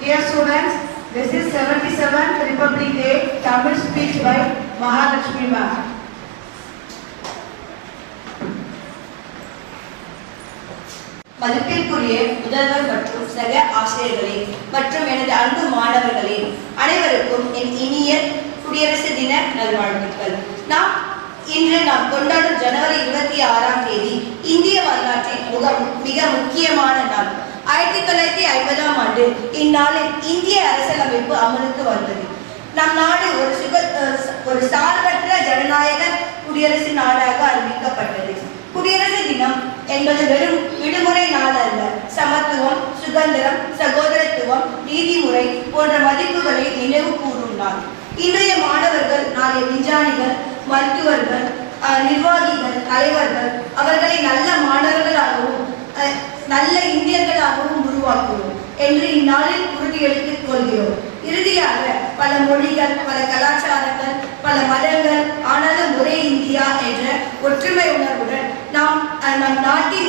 Dear students, this is 77th Republic Day Tamil speech by Mahalakshmi Ma'am. மதிப்பிற்குரிய முதல்வர் மற்றும் சக ஆசிரியர்களே மற்றும் எனது அன்பு மாணவர்களே, அனைவருக்கும் என் இனிய குடியரசு தின நல்வாழ்த்துக்கள். இன்று நாம் கொண்டாடும் ஜனவரி 26ஆம் தேதி இந்திய வரலாற்றில் மிக முக்கியமான நாள். 1950ஆம் ஆண்டு இந்நாளில் இந்திய அரசியலமைப்பு அமலுக்கு வந்தது. நம் நாடு ஒரு சார்பற்ற ஜனநாயக குடியரசு நாடாக அறிவிக்கப்பட்டது. குடியரசு தினம் என்பது வெறும் விடுமுறை நாள் அல்ல. சமத்துவம், சுதந்திரம், சகோதரத்துவம், நீதிமுறை போன்ற மதிப்புகளை நினைவு கூறும் நாள். இன்றைய மாணவர்கள் நாளைய விஞ்ஞானிகள், மருத்துவர்கள், நிர்வாகிகள், தலைவர்கள் அவர்களை நல்ல மாணவர்களாகவும் நல்ல இந்தியர்களாகவும் உருவாக்குவோம் என்று இந்நாளில் உறுதியெடுத்துக் கொள்கிறோம். இறுதியாக, பல மொழிகள், பல கலாச்சாரங்கள், பல மதங்கள், ஆனாலும் ஒரே இந்தியா என்ற ஒற்றுமை உணர்வுடன் நாம் நம் நாட்டின்